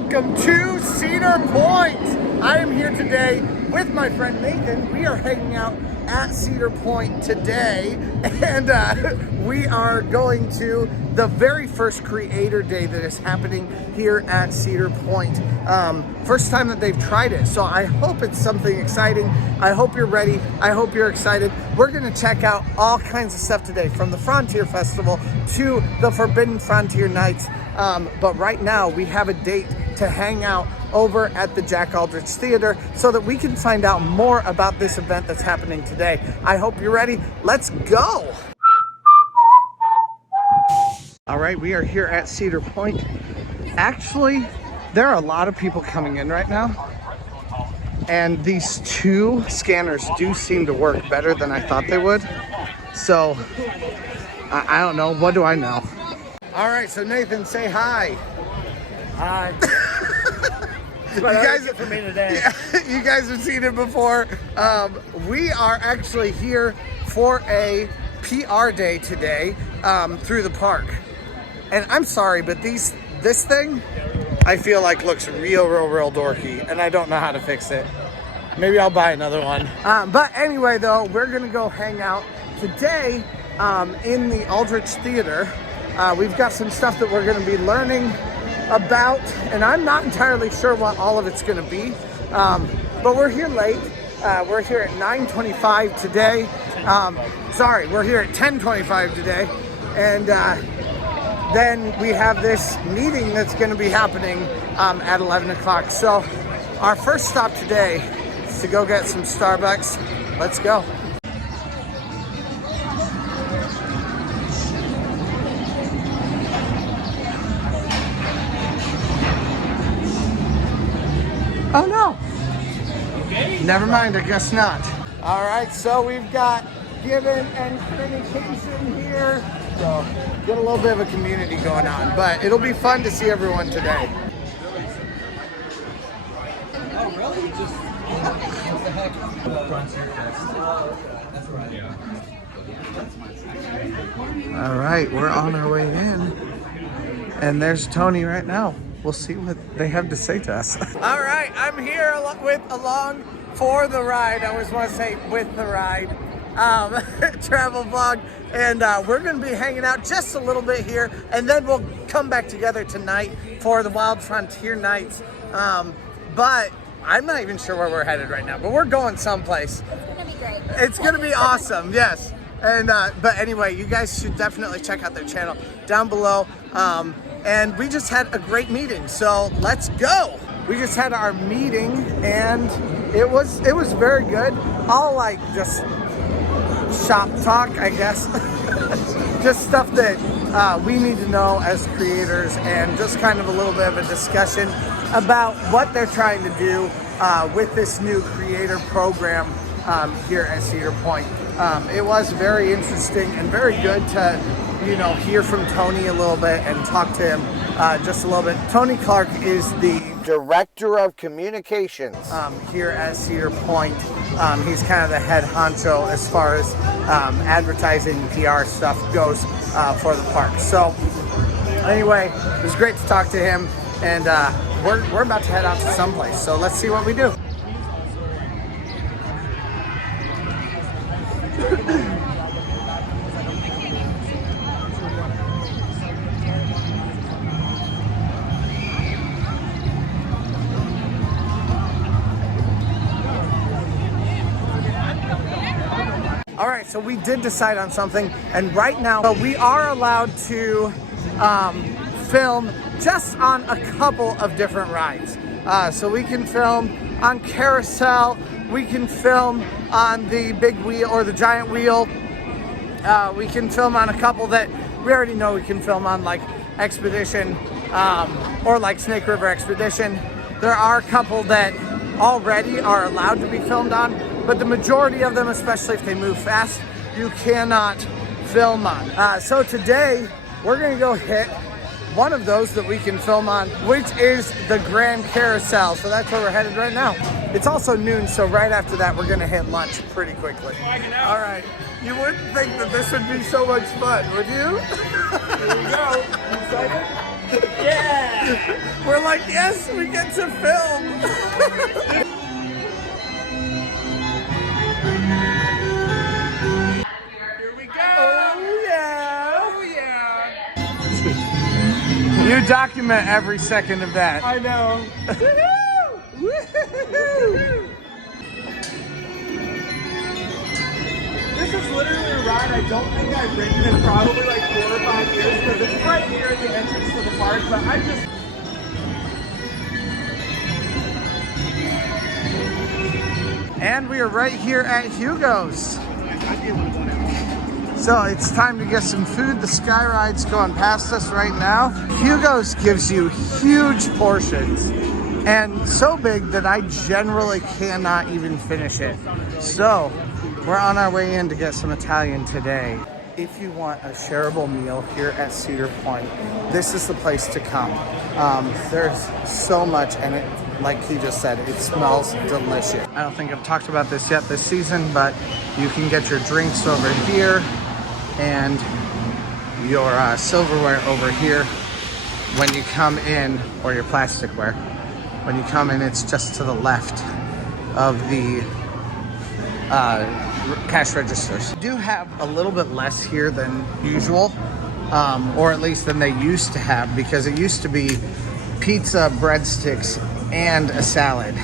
welcome to Cedar Point. I am here today with my friend Nathan. We are hanging out at Cedar Point today, and we are going to the very first Creator Day that is happening here at Cedar Point. First time that they've tried it, so I hope it's something exciting. I hope you're ready. I hope you're excited. We're gonna check out all kinds of stuff today, from the Frontier Festival to the Forbidden Frontier Nights. But right now we have a date to hang out over at the Jack Aldrich Theater so that we can find out more about this event that's happening today. I hope you're ready. Let's go. All right, we are here at Cedar Point. Actually, there are a lot of people coming in right now, and these two scanners do seem to work better than I thought they would. So I don't know. What do I know? All right, so Nathan, say hi. Hi. You guys for me today. Yeah, you guys have seen it before. We are actually here for a PR day today through the park. And I'm sorry, but this thing, I feel like looks real dorky, and I don't know how to fix it. Maybe I'll buy another one. But anyway, though, we're gonna go hang out today in the Aldrich Theater. We've got some stuff that we're gonna be learning about, and I'm not entirely sure what all of it's gonna be, but we're here late. We're here at 9:25 today. Sorry, we're here at 10:25 today, and then we have this meeting that's gonna be happening at 11 o'clock. So our first stop today is to go get some Starbucks. Let's go. Oh no, never mind, I guess not. All right, so we've got Given and Communication here. So get a little bit of a community going on, but it'll be fun to see everyone today. Oh, really? Just what the heck? All right, we're on our way in, and there's Tony right now. We'll see what they have to say to us. All right, I'm here along for the ride. I always want to say with the ride. Travel vlog, and we're going to be hanging out just a little bit here, and then we'll come back together tonight for the Wild Frontier Nights. But I'm not even sure where we're headed right now, but we're going someplace. It's going to be great. It's going to be awesome, yes. And but anyway, you guys should definitely check out their channel down below. And we just had a great meeting, so let's go. We just had our meeting, and it was very good. All like just shop talk, I guess. Just stuff that we need to know as creators, and just kind of a little bit of a discussion about what they're trying to do with this new creator program here at Cedar Point. It was very interesting and very good to, hear from Tony a little bit and talk to him just a little bit. Tony Clark is the Director of Communications here at Cedar Point. He's kind of the head honcho as far as advertising and PR stuff goes for the park. So anyway, it was great to talk to him, and we're about to head out to someplace. So let's see what we do. All right, so we did decide on something, and right now we are allowed to film just on a couple of different rides. So we can film on Carousel, we can film on the big wheel or the giant wheel. We can film on a couple that we already know we can film on, like Expedition or like Snake River Expedition. There are a couple that already are allowed to be filmed on, but the majority of them, especially if they move fast, you cannot film on. So today, we're gonna go hit one of those that we can film on, which is the Grand Carousel. So that's where we're headed right now. It's also noon, so right after that, we're gonna hit lunch pretty quickly. All right, you wouldn't think that this would be so much fun, would you? Here we go. You excited? Yeah! We're like, yes, we get to film. Here we go! Oh yeah! Oh yeah! You document every second of that. I know. Woohoo! Woohoo! This is literally a ride I don't think I've ridden in probably like 4 or 5 years because it's right here at the entrance to the park, but I just... And we are right here at Hugo's. So it's time to get some food. The Sky Ride's going past us right now. Hugo's gives you huge portions and so big that I generally cannot even finish it. So we're on our way in to get some Italian today. If you want a shareable meal here at Cedar Point, this is the place to come. There's so much, and it, like he just said, it smells delicious. I don't think I've talked about this yet this season, but you can get your drinks over here and your silverware over here when you come in, or your plasticware. When you come in, it's just to the left of the cash registers. We do have a little bit less here than usual, or at least than they used to have, because it used to be pizza, breadsticks, and a salad.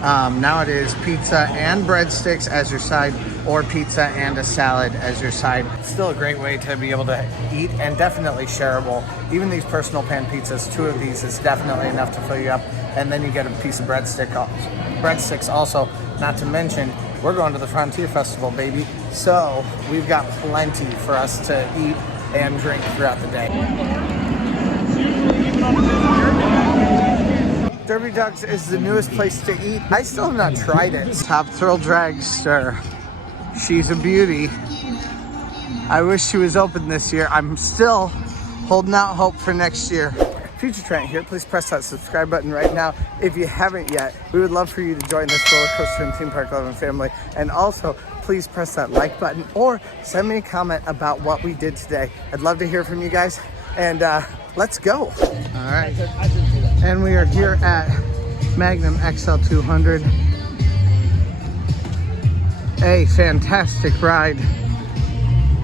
Now it is pizza and breadsticks as your side, or pizza and a salad as your side. Still a great way to be able to eat, and definitely shareable. Even these personal pan pizzas, 2 of these is definitely enough to fill you up, and then you get a piece of breadsticks also. Not to mention, we're going to the Frontier Festival, baby. So we've got plenty for us to eat and drink throughout the day. Derby Dogs is the newest place to eat. I still have not tried it. Top Thrill Dragster. She's a beauty. I wish she was open this year. I'm still holding out hope for next year. Future Trent here. Please press that subscribe button right now if you haven't yet. We would love for you to join this roller coaster and theme park loving family. And also, please press that like button or send me a comment about what we did today. I'd love to hear from you guys. And let's go. All right. And we are here at Magnum XL 200. A fantastic ride.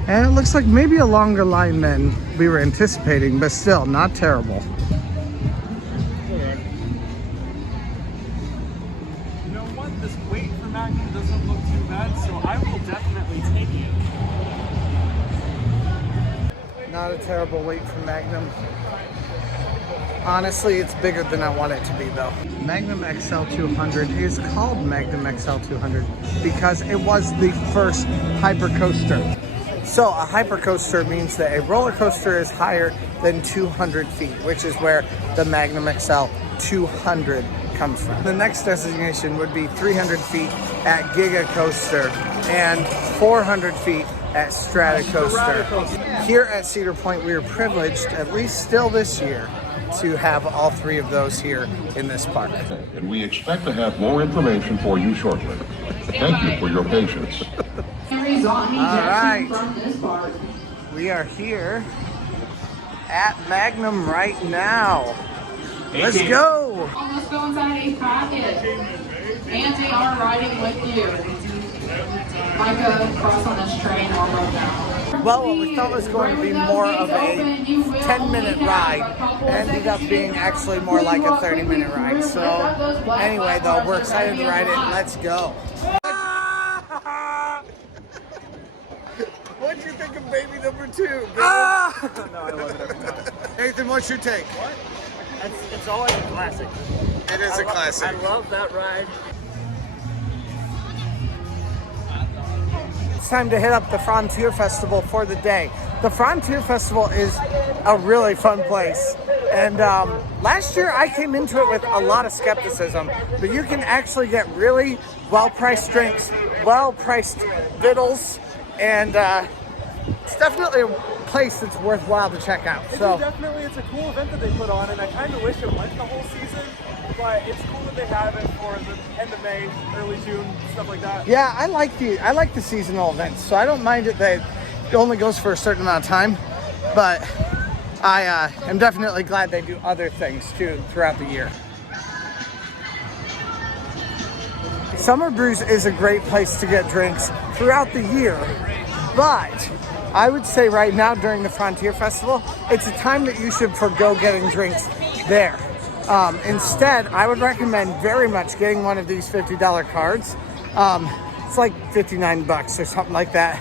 And it looks like maybe a longer line than we were anticipating, but still not terrible. You know what? This wait for Magnum doesn't look too bad, so I will definitely take it. Not a terrible wait for Magnum. Honestly, it's bigger than I want it to be though. Magnum XL 200 is called Magnum XL 200 because it was the first hypercoaster. So a hypercoaster means that a roller coaster is higher than 200 feet, which is where the Magnum XL 200 comes from. The next destination would be 300 feet at Giga Coaster and 400 feet at Strata Coaster. Here at Cedar Point, we are privileged, at least still this year, to have all 3 of those here in this park. And we expect to have more information for you shortly. Thank you for your patience. All right, we are here at Magnum right now. Let's go. Let's go inside a package. And they are riding with you. Like a cross on this train or road now. Well, what we thought was going to be more of a 10-minute ride ended up being actually more like a 30-minute ride. So anyway, though, we're excited to ride it. Let's go. What'd you think of baby number 2? No, I love it every time. Nathan, what's your take? What? It's always a classic. It is a classic. I love that ride. It's time to hit up the Frontier Festival for the day. The Frontier Festival is a really fun place. And last year I came into it with a lot of skepticism, but you can actually get really well-priced drinks, well-priced victuals, and it's definitely a place that's worthwhile to check out. It's a cool event that they put on, and I kind of wish it went the whole season, but it's cool that they have it for the end of May, early June, stuff like that. Yeah, I like the seasonal events, so I don't mind it that it only goes for a certain amount of time, but I am definitely glad they do other things too throughout the year. Summer Brews is a great place to get drinks throughout the year, but I would say right now during the Frontier Festival, it's a time that you should forego getting drinks there. Instead, I would recommend very much getting one of these $50 cards. It's like 59 bucks or something like that,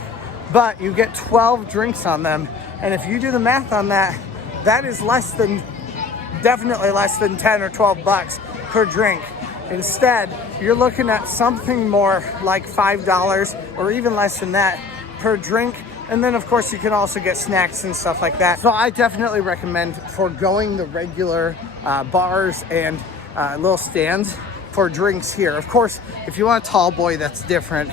but you get 12 drinks on them. And if you do the math on that, that is definitely less than 10 or 12 bucks per drink. Instead, you're looking at something more like $5 or even less than that per drink. And then of course you can also get snacks and stuff like that. So I definitely recommend foregoing the regular bars and little stands for drinks here. Of course, if you want a tall boy, that's different.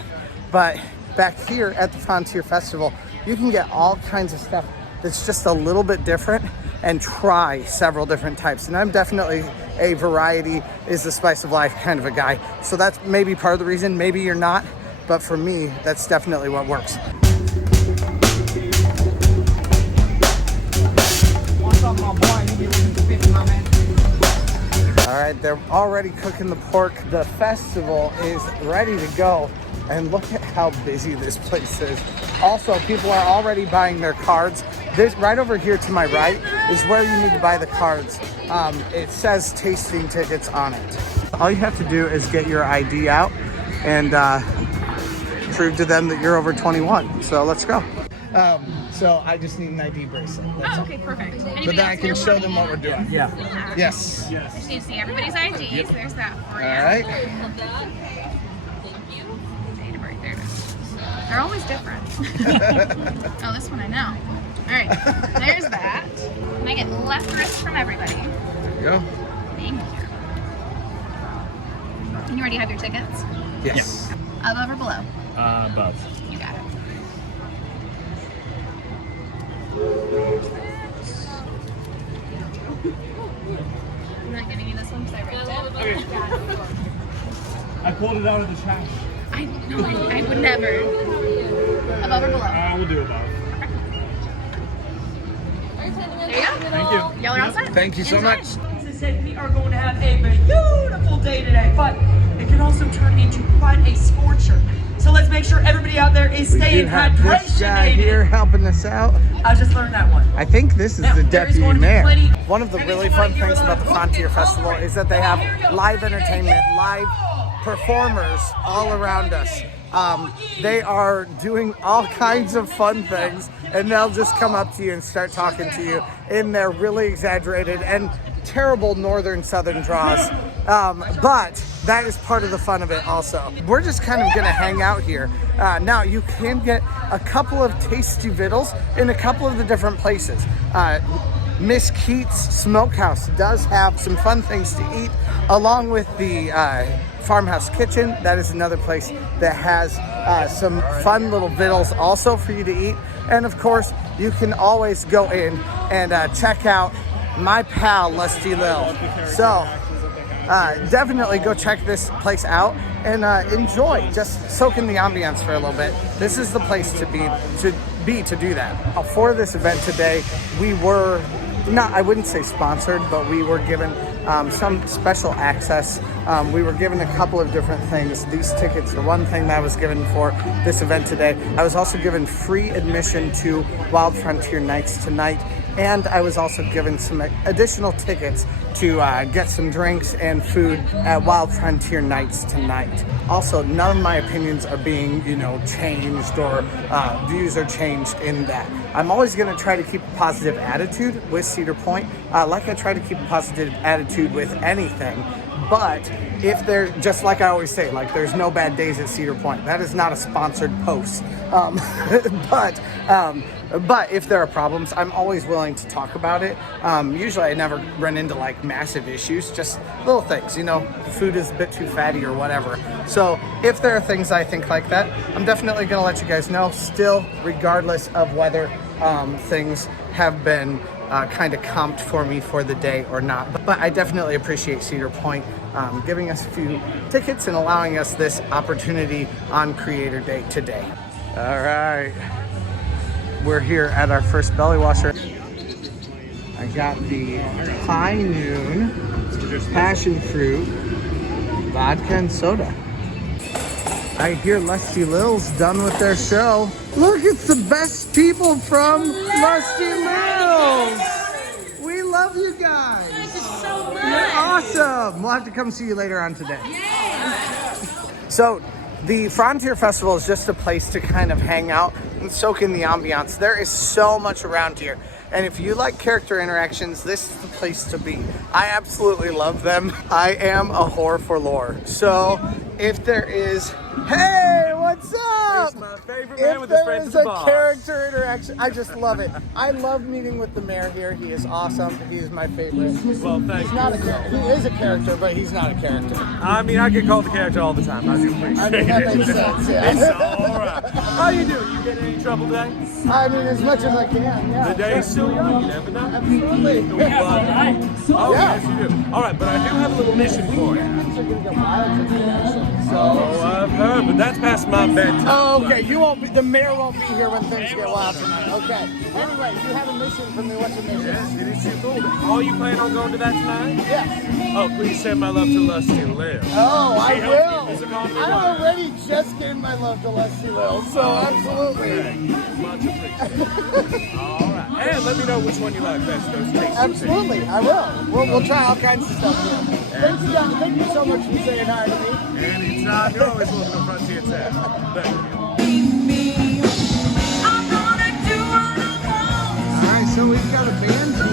But back here at the Frontier Festival, you can get all kinds of stuff that's just a little bit different and try several different types. And I'm definitely a variety is the spice of life kind of a guy. So that's maybe part of the reason, maybe you're not, but for me, that's definitely what works. All right, they're already cooking the pork. The festival is ready to go. And look at how busy this place is. Also, people are already buying their cards. This right over here to my right is where you need to buy the cards. It says tasting tickets on it. All you have to do is get your ID out and prove to them that you're over 21. So let's go. So I just need an ID bracelet. Oh, okay, perfect. But then I can show them what we're doing. Yeah. Yes. I just need to see everybody's IDs. Yep. There's that for you. All right. Date of birth, there it is. They're always different. Oh, this one I know. All right, there's that. Can I get left wrist from everybody? There you go. Thank you. And you already have your tickets? Yes. Above or below? Above. You got it. I'm not giving you this one because I ripped it. Okay. I pulled it out of the trash. I would never. Above or below? We'll do above. There you go. Thank you. Y'all are all set? Thank you so Enjoy. much. As I said, we are going to have a beautiful day today, but it can also turn into quite a scorcher. So let's make sure everybody out there is We do staying have this guy here hydrated. helping us out. I just learned that one. I think this is Now, the there is deputy going to be mayor. plenty- One of the really fun things about the Frontier Festival is that they have live entertainment, live performers all around us. They are doing all kinds of fun things, and they'll just come up to you and start talking to you in their really exaggerated and terrible northern southern draws. But that is part of the fun of it also. We're just kind of gonna hang out here. Now you can get a couple of tasty vittles in a couple of the different places. Miss Keats Smokehouse does have some fun things to eat, along with the Farmhouse Kitchen. That is another place that has some fun little vittles also for you to eat. And of course, you can always go in and check out my pal Lusty Lil. So definitely go check this place out and enjoy, just soak in the ambiance for a little bit. This is the place to do that. For this event today, we were I wouldn't say sponsored, but we were given some special access. We were given a couple of different things. These tickets, the one thing that I was given for this event today, I was also given free admission to Wild Frontier Nights tonight, and I was also given some additional tickets to get some drinks and food at Wild Frontier Nights tonight. Also, none of my opinions are being, changed or views are changed in that. I'm always going to try to keep a positive attitude with Cedar Point, like I try to keep a positive attitude with anything. But if there, just like I always say, like there's no bad days at Cedar Point. That is not a sponsored post. But if there are problems, I'm always willing to talk about it. Usually I never run into like massive issues, just little things, food is a bit too fatty or whatever. So if there are things I think like that, I'm definitely gonna let you guys know still, regardless of whether things have been kind of comped for me for the day or not. But I definitely appreciate Cedar Point giving us a few tickets and allowing us this opportunity on Creator Day today. All right, we're here at our first belly washer. I got the high noon passion fruit vodka and soda. I hear Lusty Lil's done with their show. Look, it's the best people from Lusty Lil's. We love you guys. This is so much. You're awesome. We'll have to come see you later on today. So the Frontier Festival is just a place to kind of hang out and soak in the ambiance. There is so much around here. And if you like character interactions, this is the place to be. I absolutely love them. I am a whore for lore. So if there is, hey, what's up? He's my favorite man with his friends If at the there is a bar. character interaction, I just love it. I love meeting with the mayor here. He is awesome. He is my favorite. Well, thank He's you. not a character. He is a character, but he's not a character. I mean, I get called the character all the time. I do appreciate I mean, that it. makes sense, yeah. It's all right. How you doing? You getting in any trouble today? I mean, as much as I can, yeah. The day's still young. You never know. Absolutely. Oh, Yeah. yes, you do. All right, but I do have a little mission for you. Things are gonna get wild today, so. Oh, I've heard, but that's past my bedtime. Oh, okay. You won't be. The mayor won't be here when things get wild tonight. Okay. Anyway, you have a mission for me. What's your mission? Yes, it is too cool. Are you planning on going to that tonight? Yes. Oh, please send my love to Lusty Lil. Oh, I She helped will. me visit on the I'm run. already just giving my love to Lusty Lil, so absolutely. Much appreciated. All right. And let me know which one you like best. Those tasty Absolutely, I will. We'll try all kinds of stuff here. Thank you, guys. Thank you so much for saying hi to me. things. Anytime. You're always welcome to Frontier Tap. Thank you. All right, so we've got a band here.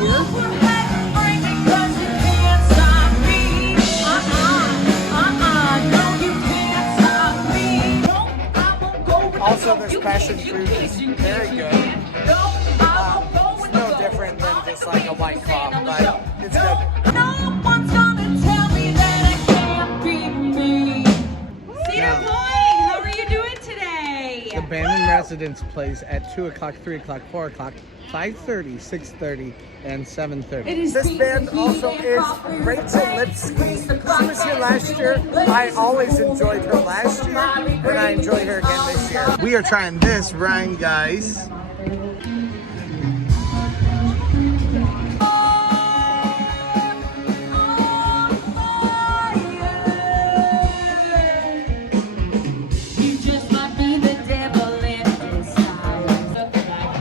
Also, this passion fruit is very good. It's no different than just like a White Claw, but it's good. Cedar Point, how are you doing today? The Band in Residence plays at 2 o'clock, 3 o'clock, 4 o'clock, 5:30, 6:30, and 7:30. This band also is Rachel Lipsky. She was here last year. I always enjoyed her last year, and I enjoy her again this year. We are trying this Ryan, guys.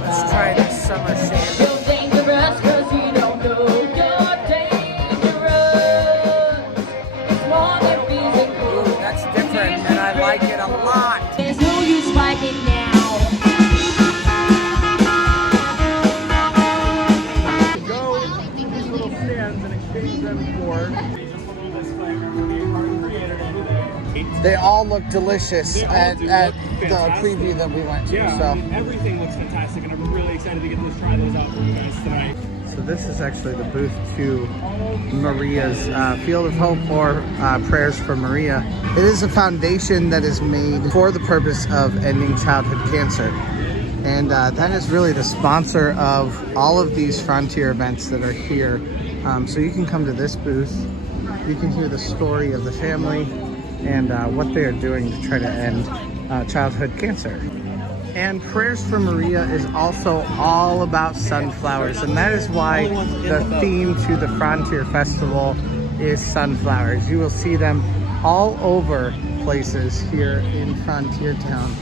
Let's try this summer sand. Ooh, that's different, and I like it a lot. There's no use fighting now. Go to these little stands and exchange them for. They all look delicious at the preview that we went to. Yeah, So. I mean, everything looks fantastic, and I'm really excited to get those try those out for you guys tonight. So this is actually the booth to Maria's Field of Hope, or Prayers for Maria. It is a foundation that is made for the purpose of ending childhood cancer. And that is really the sponsor of all of these Frontier events that are here. So you can come to this booth, you can hear the story of the family and what they are doing to try to end childhood cancer. And Prayers for Maria is also all about sunflowers, and that is why the theme to the Frontier Festival is sunflowers. You will see them all over places here in Frontier Town,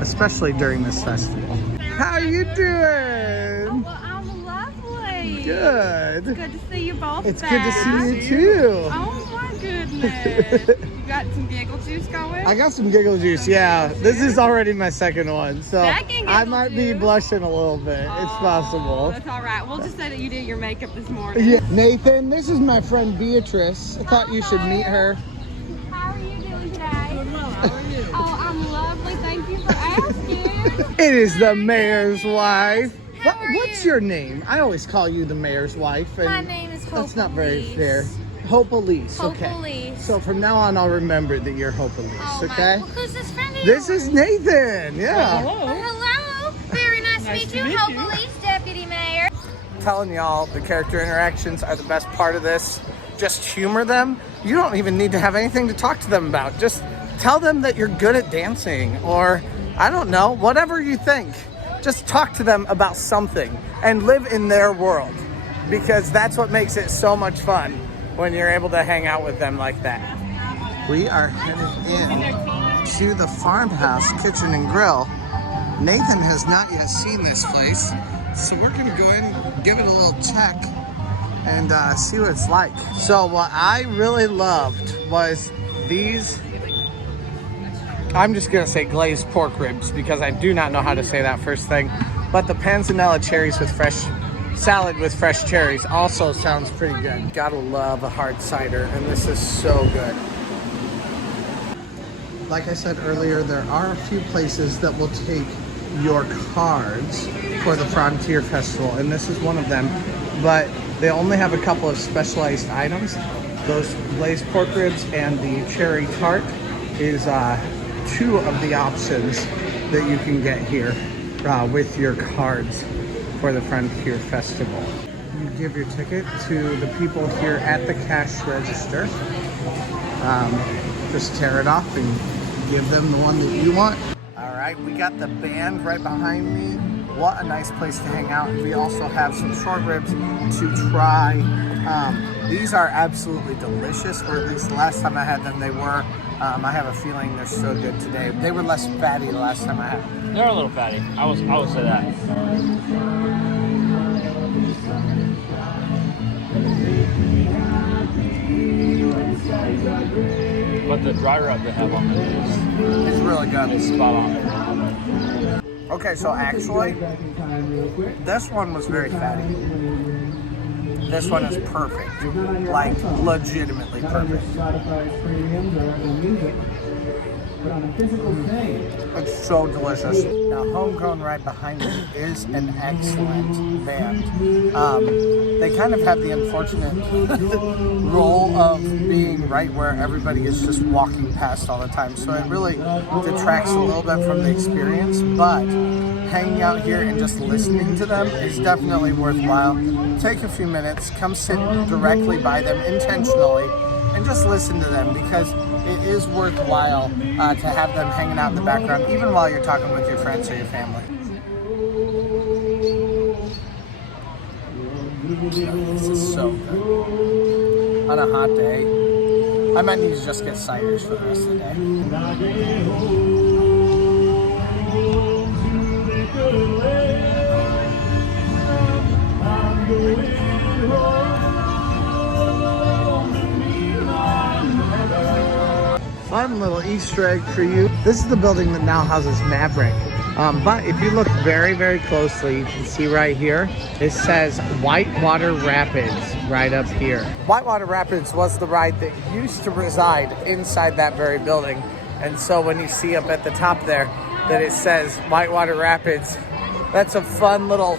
especially during this festival. How are you doing? Well, I'm lovely. Good. Good to see you both It's back. good to see you too. Oh my goodness. You got some giggle juice going? I got some giggle juice, yeah. This is already my second one, so Second I giggle might be juice? blushing a little bit. It's possible. That's all right. We'll just say that you did your makeup this morning. Yeah. Nathan, this is my friend Beatrice. I thought you should meet her. How are you doing today? How are you? Oh, I'm lovely. Thank you for asking. It is the mayor's wife. How are What's you? your name? I always call you the mayor's wife. And My name is Hope that's not very Elise. fair. Hope Elise. Hope Okay. Elise. So from now on, I'll remember that you're Hope Elise. Oh, Okay. Well, who's this friend of This yours? is Nathan. Yeah. Well, hello. Very nice to meet you. Hope Elise, Deputy Mayor. Telling y'all, the character interactions are the best part of this. Just humor them. You don't even need to have anything to talk to them about. Just tell them that you're good at dancing, or I don't know, whatever you think. just talk to them about something and live in their world, because that's what makes it so much fun when you're able to hang out with them like that. We are headed in to the Farmhouse Kitchen and Grill. Nathan has not yet seen this place, so we're gonna go in, give it a little check, and see what it's like. So what I really loved was these, I'm just gonna say glazed pork ribs because I do not know how to say that first thing, but the panzanella cherries with fresh salad with fresh cherries also sounds pretty good. Gotta love a hard cider, and this is so good. Like I said earlier, there are a few places that will take your cards for the Frontier Festival, and this is one of them, but they only have a couple of specialized items. Those glazed pork ribs and the cherry tart is two of the options that you can get here with your cards for the Frontier Festival. You give your ticket to the people here at the cash register. Just tear it off and give them the one that you want. All right, we got the band right behind me. What a nice place to hang out. We also have some short ribs to try. These are absolutely delicious, or at least the last time I had them, they were. I have a feeling they're so good today. They were less fatty the last time I had them. They're a little fatty. I would say that. But the dry rub they have on it is really good. It's spot on. Okay, so actually, this one was very fatty. This one is perfect, like legitimately perfect. It's so delicious. Now, Homegrown right behind me is an excellent band. They kind of have the unfortunate role of being right where everybody is just walking past all the time. So it really detracts a little bit from the experience, but hanging out here and just listening to them is definitely worthwhile. Take a few minutes, come sit directly by them intentionally, and just listen to them, because it is worthwhile to have them hanging out in the background, even while you're talking with your friends or your family. This is so good. On a hot day, I might need to just get ciders for the rest of the day. Fun little Easter egg for you. This is the building that now houses Maverick. But if you look very, very closely, you can see right here, it says Whitewater Rapids right up here. Whitewater Rapids was the ride that used to reside inside that very building. And so when you see up at the top there that it says Whitewater Rapids, that's a fun little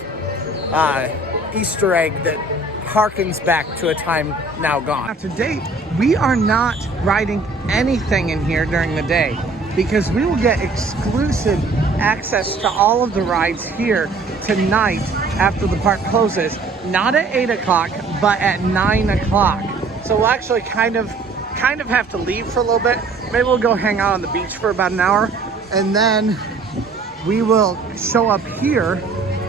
Easter egg that harkens back to a time now gone. Now, to date, we are not riding anything in here during the day, because we will get exclusive access to all of the rides here tonight after the park closes. Not at 8 o'clock, but at 9 o'clock. So we'll actually kind of have to leave for a little bit. Maybe we'll go hang out on the beach for about an hour, and then we will show up here,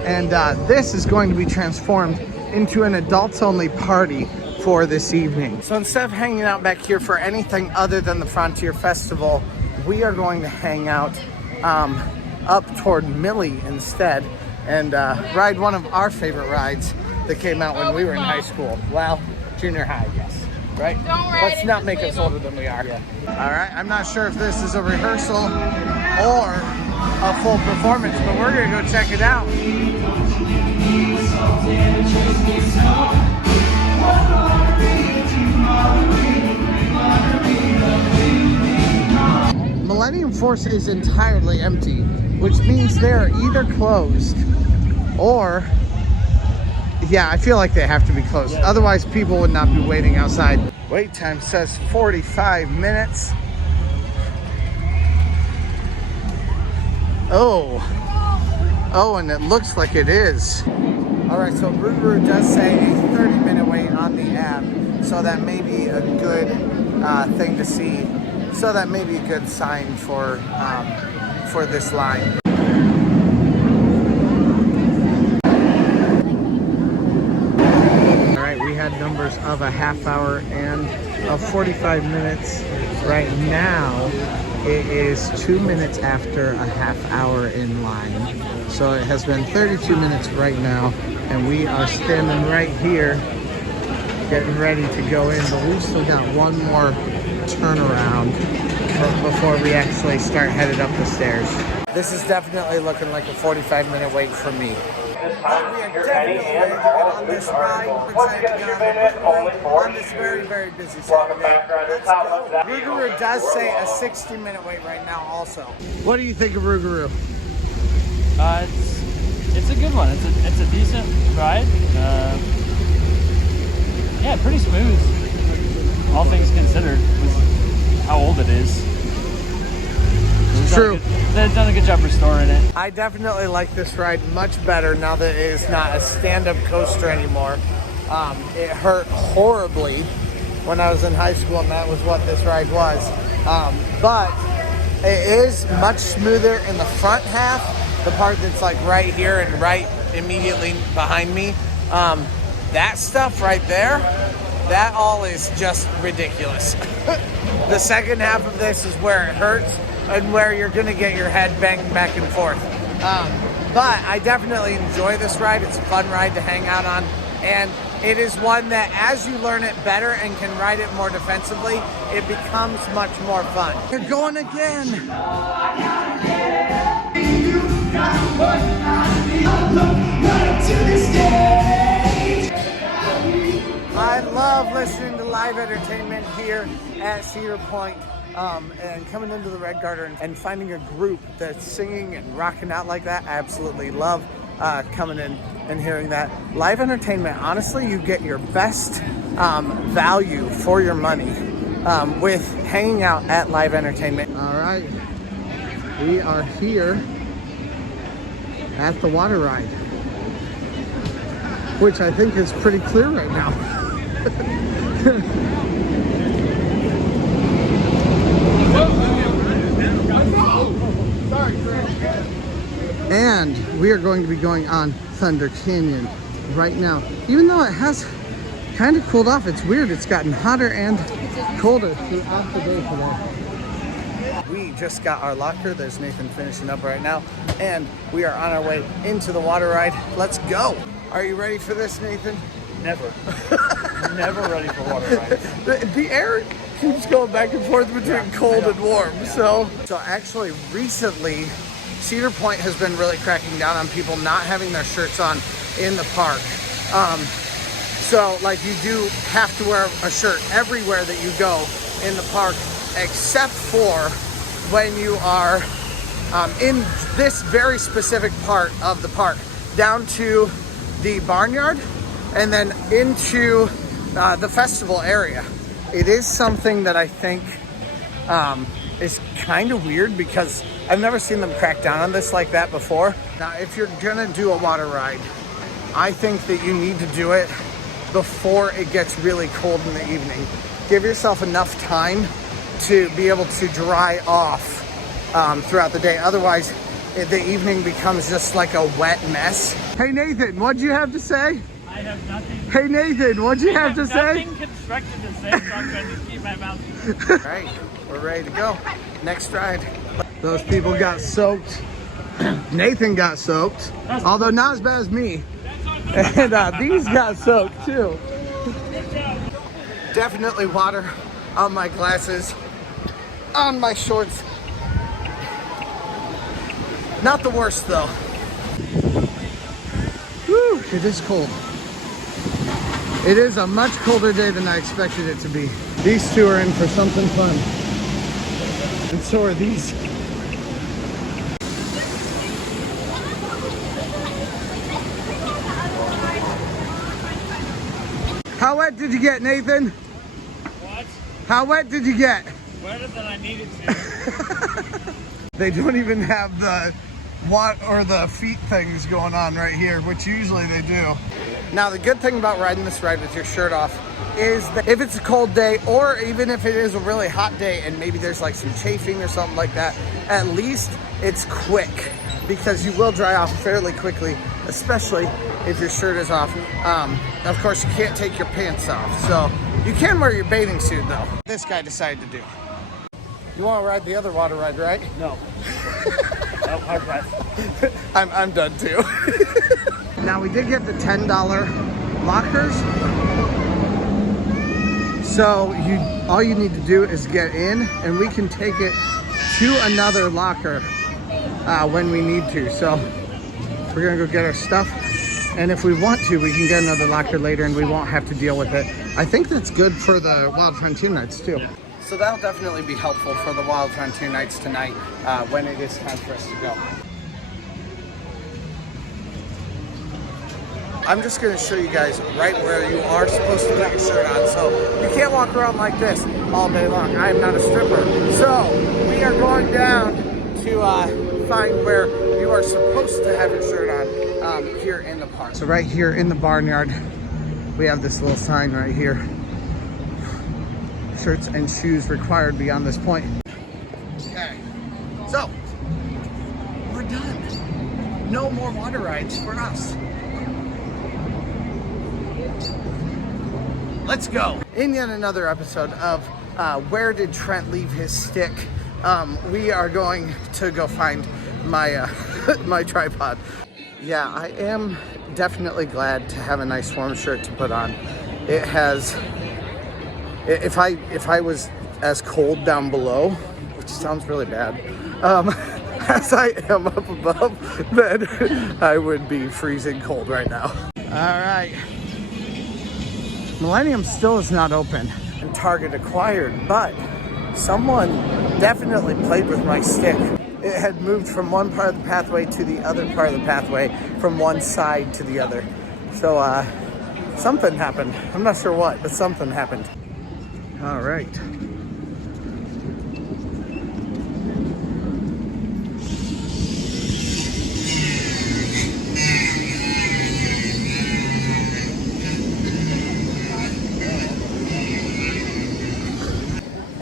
and this is going to be transformed into an adults-only party for this evening. So instead of hanging out back here for anything other than the Frontier Festival, we are going to hang out up toward Millie instead, and ride one of our favorite rides that came out when we were in high school. Well, junior high, I guess, right? Let's not make us older than we are. Yeah. All right, I'm not sure if this is a rehearsal or a full performance, but we're gonna go check it out. Millennium Force is entirely empty, which means they're either closed or, yeah, I feel like they have to be closed. Otherwise, people would not be waiting outside. Wait time says 45 minutes. Oh, and it looks like it is. All right, so Ruru does say a 30-minute wait on the app, so that may be a good thing to see. So that may be a good sign for this line. of a half hour and of 45 minutes. Right now, it is 2 minutes after a half hour in line. So it has been 32 minutes right now, and we are standing right here getting ready to go in, but we've still got one more turnaround before we actually start headed up the stairs. This is definitely looking like a 45-minute wait for me. We are definitely ready to get on this ride. We're excited to get on this very, very busy Saturday. Let's go. Rougarou does say a 60-minute wait right now also. What do you think of Rougarou? It's a good one. It's a decent ride. Yeah, pretty smooth. All things considered, with how old it is. True. They've done a good job restoring it. I definitely like this ride much better now that it is not a stand-up coaster anymore. It hurt horribly when I was in high school, and that was what this ride was. But it is much smoother in the front half, the part that's like right here and right immediately behind me. That stuff right there, that all is just ridiculous. The second half of this is where it hurts and where you're gonna get your head banged back and forth. But I definitely enjoy this ride. It's a fun ride to hang out on. And it is one that as you learn it better and can ride it more defensively, it becomes much more fun. You're going again. I love listening to live entertainment here at Cedar Point, and coming into the Red Garter and finding a group that's singing and rocking out like that. I absolutely love coming in and hearing that. Live entertainment, honestly, you get your best value for your money with hanging out at live entertainment. All right, we are here at the water ride, which I think is pretty clear right now. And we are going to be going on Thunder Canyon right now. Even though it has kind of cooled off, it's weird. It's gotten hotter and colder throughout the day today. We just got our locker. There's Nathan finishing up right now. And we are on our way into the water ride. Let's go. Are you ready for this, Nathan? Never. Never ready for water rides. The air keeps going back and forth between cold and warm. So actually recently, Cedar Point has been really cracking down on people not having their shirts on in the park. So like you do have to wear a shirt everywhere that you go in the park, except for when you are in this very specific part of the park, down to the barnyard and then into the festival area. It is something that I think is kind of weird because I've never seen them crack down on this like that before. Now, if you're gonna do a water ride, I think that you need to do it before it gets really cold in the evening. Give yourself enough time to be able to dry off throughout the day. Otherwise, the evening becomes just like a wet mess. Hey Nathan, what'd you have to say? I have nothing. Hey Nathan, what'd you have to say? Nothing constructive to say, so I'm going to keep my mouth shut. All right, we're ready to go. Next ride. Those people got soaked. Nathan got soaked, although not as bad as me. And these got soaked too. Definitely water on my glasses, on my shorts. Not the worst though. Whew, it is cold. It is a much colder day than I expected it to be. These two are in for something fun. And so are these. How wet did you get, Nathan? What? How wet did you get? Wetter than I needed to. They don't even have the the feet things going on right here, which usually they do. Now the good thing about riding this ride with your shirt off is that if it's a cold day, or even if it is a really hot day and maybe there's like some chafing or something like that, at least it's quick, because you will dry off fairly quickly, especially if your shirt is off. Of course, you can't take your pants off, so you can wear your bathing suit though. This guy decided to do. You want to ride the other water ride, right? No. No, hard pass. I'm done too. Now we did get the $10 lockers. So all you need to do is get in, and we can take it to another locker when we need to. So we're gonna go get our stuff, and if we want to, we can get another locker later and we won't have to deal with it. I think that's good for the Wild Frontier Nights too. Yeah. So that'll definitely be helpful for the Wild Frontier Nights tonight when it is time for us to go. I'm just going to show you guys right where you are supposed to put your shirt on. So you can't walk around like this all day long. I am not a stripper. So we are going down to find where you are supposed to have your shirt on here in the park. So right here in the barnyard, we have this little sign right here. Shirts and shoes required beyond this point. Okay, so we're done. No more water rides for us. Let's go. In yet another episode of Where Did Trent Leave His Stick? We are going to go find my my tripod. Yeah, I am definitely glad to have a nice warm shirt to put on. It has, if I was as cold down below, which sounds really bad, as I am up above, then I would be freezing cold right now. All right. Millennium still is not open and Target acquired, but someone definitely played with my stick. It had moved from one part of the pathway to the other part of the pathway, from one side to the other. So something happened. I'm not sure what, but something happened. All right.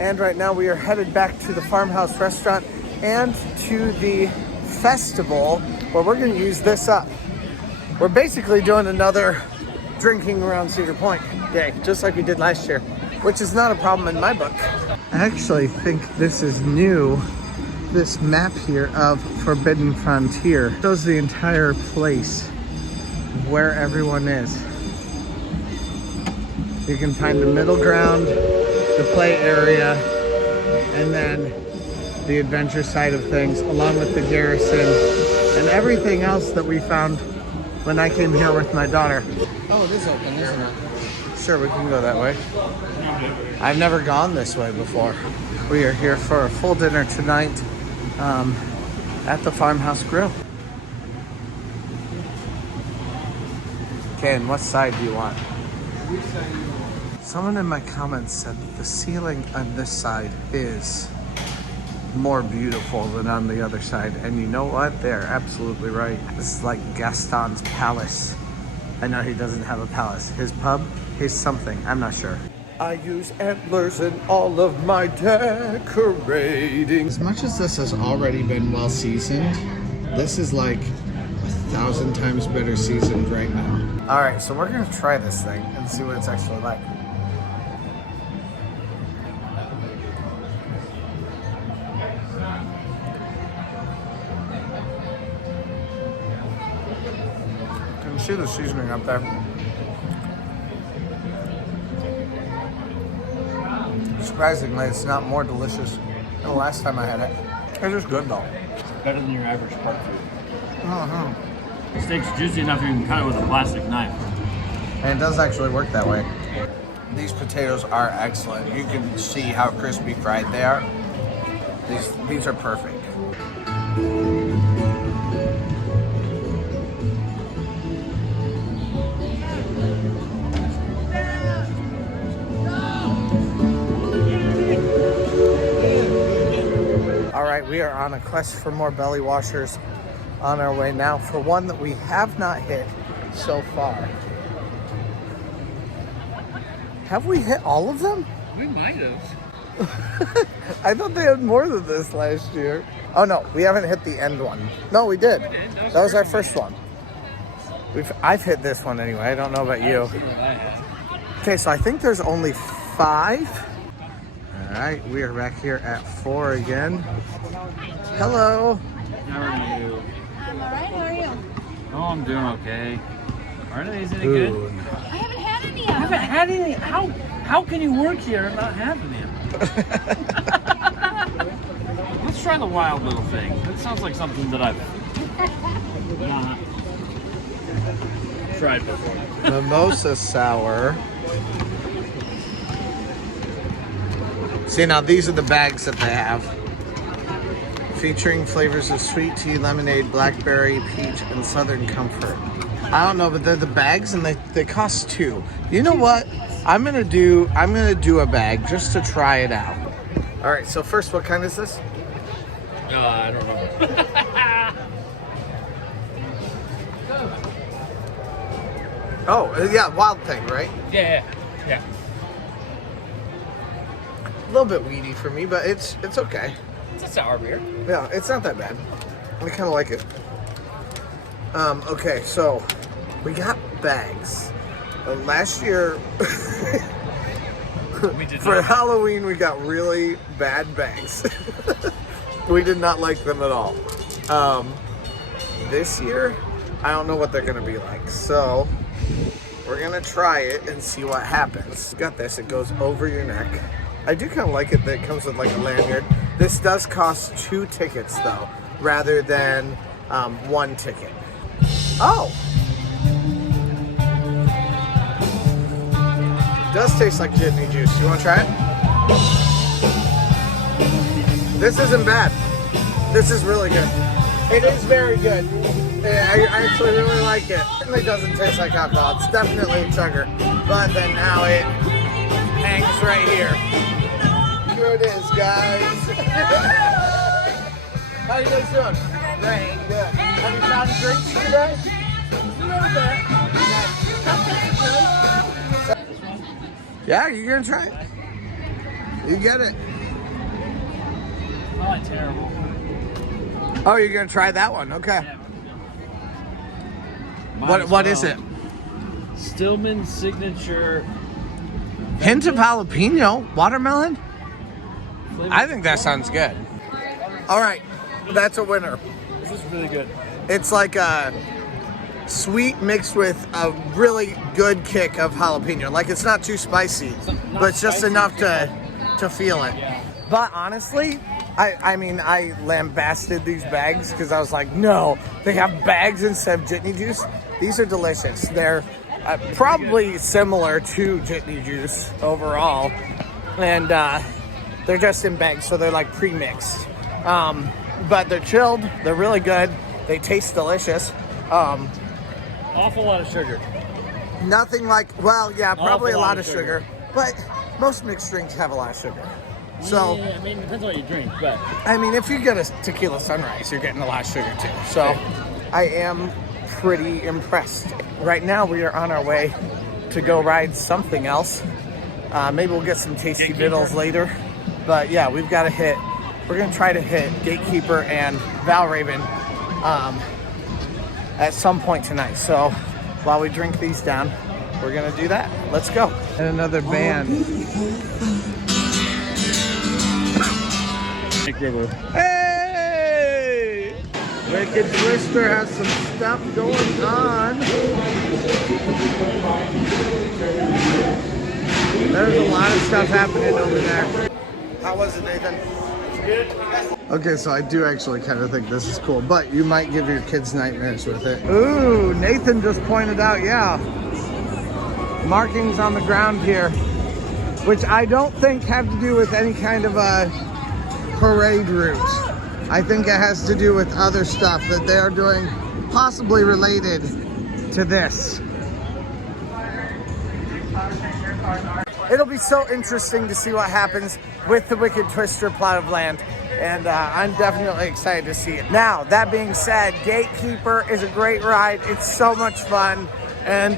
And right now we are headed back to the Farmhouse restaurant and to the festival where we're going to use this up. We're basically doing another drinking around Cedar Point day, just like we did last year, which is not a problem in my book. I actually think this is new, this map here of Forbidden Frontier. It shows the entire place, where everyone is. You can find the middle ground, the play area, and then the adventure side of things, along with the garrison and everything else that we found when I came here with my daughter. Oh, it is open, isn't it? Sure, we can go that way. I've never gone this way before. We are here for a full dinner tonight at the Farmhouse Grill. Ken, what side do you want? Someone in my comments said that the ceiling on this side is more beautiful than on the other side. And you know what? They're absolutely right. This is like Gaston's palace. I know he doesn't have a palace. His pub, his something, I'm not sure. I use antlers in all of my decorating. As much as this has already been well seasoned, this is like 1,000 times better seasoned right now. All right, so we're gonna try this thing and see what it's actually like. You can see the seasoning up there. Surprisingly, it's not more delicious than the last time I had it. It's just good though. Better than your average park food. Uh-huh. The steak's juicy enough you can cut it with a plastic knife. And it does actually work that way. These potatoes are excellent. You can see how crispy fried they are. These are perfect. All right, we are on a quest for more belly washers on our way now for one that we have not hit so far. Have we hit all of them? We might have. I thought they had more than this last year. Oh no, we haven't hit the end one. No, we did. That was our first one. I've hit this one anyway. I don't know about you. Okay, so I think there's only 5. All right, we are back here at 4 again. Hello. How are you? I'm alright, how are you? Oh, I'm doing okay. Aren't these any good? I haven't had any of I haven't had any. How can you work here and not have any? Let's try the wild little thing. That sounds like something that I've not tried before. Mimosa sour. See, now these are the bags that they have. Featuring flavors of sweet tea, lemonade, blackberry, peach, and southern comfort. I don't know, but they're the bags and they cost $2. You know what? I'm gonna do a bag just to try it out. All right, so first, what kind is this? I don't know. Oh, yeah, wild thing, right? Yeah. A little bit weedy for me, but it's okay. It's a sour beer. Yeah, it's not that bad. I kind of like it. Okay, so we got bags. Last year, for Halloween, we got really bad bags. We did not like them at all. This year, I don't know what they're gonna be like. So we're gonna try it and see what happens. Got this, it goes over your neck. I do kind of like it that it comes with like a lanyard. This does cost 2 tickets though, rather than 1 ticket. Oh! It does taste like jitney juice. You want to try it? This isn't bad. This is really good. It is very good. I actually really like it. It certainly doesn't taste like alcohol. It's definitely a chugger. But then now it hangs right here. Here it is, guys. How you guys doing? Great. Good. Have you found drinks today? A little bit. Yeah, you gonna try it? You get it. Oh, terrible. Oh, you're gonna try that one? Okay. Yeah. What is it? Stillman's signature. Hint of jalapeno, watermelon. I think that sounds good. All right, that's a winner. This is really good. It's like a sweet mixed with a really good kick of jalapeno. Like it's not too spicy, but it's just enough to feel it. Yeah. But honestly, I mean, I lambasted these bags because I was like, no, they have bags instead of jitney juice. These are delicious. They're probably similar to jitney juice overall. And they're just in bags, so they're like pre-mixed. But they're chilled, they're really good. They taste delicious. Awful lot of sugar. Nothing like, well, yeah, probably a lot of sugar. But most mixed drinks have a lot of sugar. So, yeah, I mean, it depends on what you drink, but. I mean, if you get a tequila sunrise, you're getting a lot of sugar too. So, I am pretty impressed. Right now, we are on our way to go ride something else. Maybe we'll get some tasty vittles later. But yeah, we're going to try to hit Gatekeeper and Valraven at some point tonight. So, while we drink these down, we're going to do that. Let's go. And another band. Hey! Wicked Twister has some stuff going on. There's a lot of stuff happening over there. How was it, Nathan? Good. Okay, so I do actually kind of think this is cool, but you might give your kids nightmares with it. Ooh, Nathan just pointed out, yeah, markings on the ground here, which I don't think have to do with any kind of a parade route. I think it has to do with other stuff that they are doing, possibly related to this. It'll be so interesting to see what happens with the Wicked Twister plot of land, and I'm definitely excited to see it. Now, that being said, Gatekeeper is a great ride. It's so much fun, and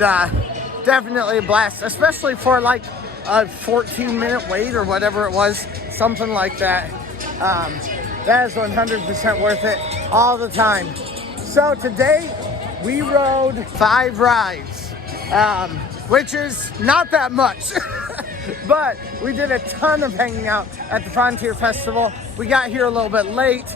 definitely a blast, especially for like a 14-minute wait or whatever it was, something like that. That is 100% worth it all the time. So today we rode 5 rides, which is not that much, but we did a ton of hanging out at the Frontier Festival. We got here a little bit late.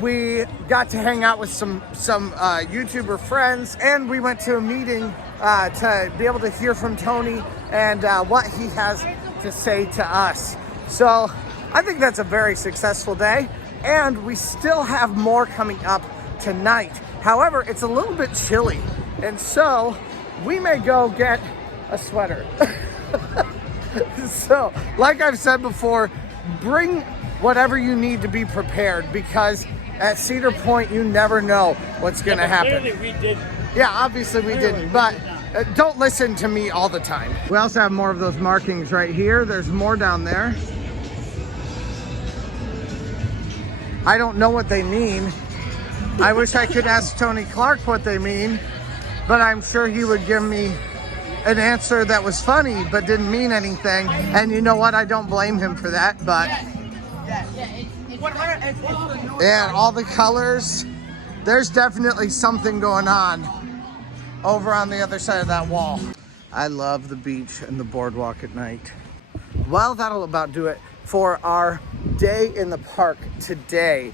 We got to hang out with some YouTuber friends, and we went to a meeting to be able to hear from Tony and what he has to say to us. So I think that's a very successful day, and we still have more coming up tonight. However, it's a little bit chilly, and so we may go get a sweater. So, like I've said before, bring whatever you need to be prepared, because at Cedar Point, you never know what's going to happen. Clearly we didn't. Yeah, obviously we didn't, but don't listen to me all the time. We also have more of those markings right here. There's more down there. I don't know what they mean. I wish I could ask Tony Clark what they mean, but I'm sure he would give me an answer that was funny but didn't mean anything. And you know what? I don't blame him for that, but yeah, all the colors. There's definitely something going on over on the other side of that wall. I love the beach and the boardwalk at night. Well, that'll about do it for our day in the park today.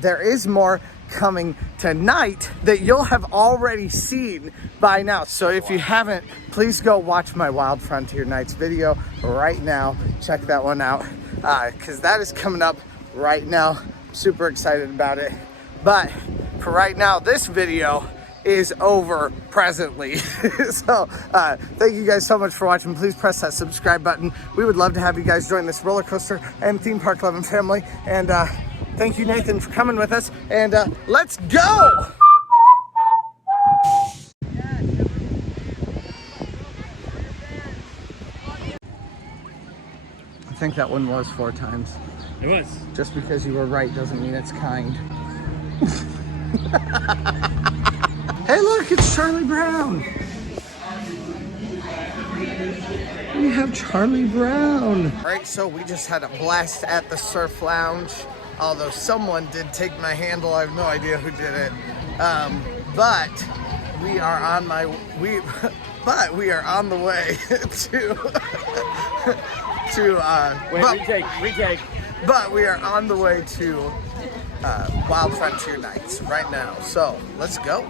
There is more coming tonight that you'll have already seen by now. So if you haven't, please go watch my Wild Frontier Nights video right now. Check that one out, because that is coming up right now. Super excited about it. But for right now, this video is over presently. So thank you guys so much for watching. Please press that subscribe button. We would love to have you guys join this roller coaster and theme park loving family. And thank you, Nathan, for coming with us. And let's go! I think that one was 4 times. It was. Just because you were right doesn't mean it's kind. Hey, look, it's Charlie Brown. We have Charlie Brown. All right, so we just had a blast at the Surf Lounge. Although someone did take my handle, I have no idea who did it. But we are on the way retake. But we are on the way to Wild Frontier Nights right now. So let's go.